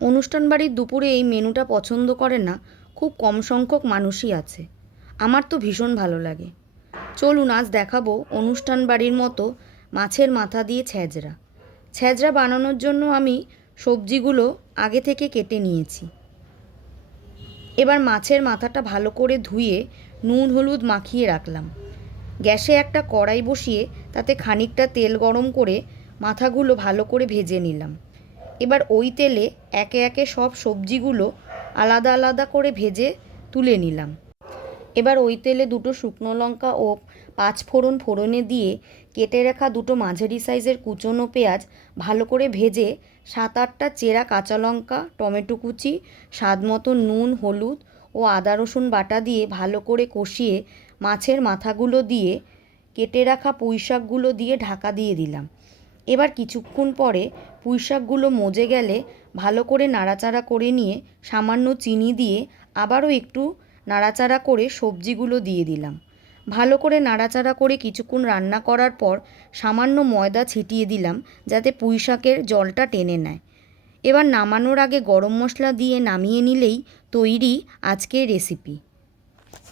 অনুষ্ঠান বাড়ির দুপুরে এই মেনুটা পছন্দ করে না খুব কম সংখ্যক মানুষই আছে। আমার তো ভীষণ ভালো লাগে। চলুন আজ দেখাবো অনুষ্ঠান বাড়ির মতো মাছের মাথা দিয়ে ছ্যাঁচড়া। ছ্যাঁচড়া বানানোর জন্য আমি সবজিগুলো আগে থেকে কেটে নিয়েছি। এবার মাছের মাথাটা ভালো করে ধুয়ে নুন হলুদ মাখিয়ে রাখলাম। গ্যাসে একটা কড়াই বসিয়ে তাতে খানিকটা তেল গরম করে মাথাগুলো ভালো করে ভেজে নিলাম। এবার ওই তেলে একে একে সব সবজিগুলো আলাদা আলাদা করে ভেজে তুলে নিলাম। এবার ওই তেলে দুটো শুকনো লঙ্কা ও 5 ফোড়ন ফোড়নে দিয়ে কেটে রাখা দুটো মাঝারি সাইজের কুচনো পেঁয়াজ ভালো করে ভেজে 7-8টা চেরা কাঁচা লঙ্কা, টমেটো কুচি, স্বাদ মতো নুন, হলুদ ও আদা রসুন বাটা দিয়ে ভালো করে কষিয়ে মাছের মাথাগুলো দিয়ে কেটে রাখা পুঁই শাকগুলো দিয়ে ঢাকা দিয়ে দিলাম। এবার কিছুক্ষণ পরে পুঁই শাকগুলো মজে গেলে ভালো করে নাড়াচাড়া করে নিয়ে সামান্য চিনি দিয়ে আবারও একটু নাড়াচাড়া করে সবজিগুলো দিয়ে দিলাম। ভালো করে নাড়াচাড়া করে কিছুক্ষণ রান্না করার পর সামান্য ময়দা ছিটিয়ে দিলাম যাতে পুঁই শাকের জলটা টেনে নেয়। এবার নামানোর আগে গরম মশলা দিয়ে নামিয়ে নিলেই তৈরি আজকের রেসিপি।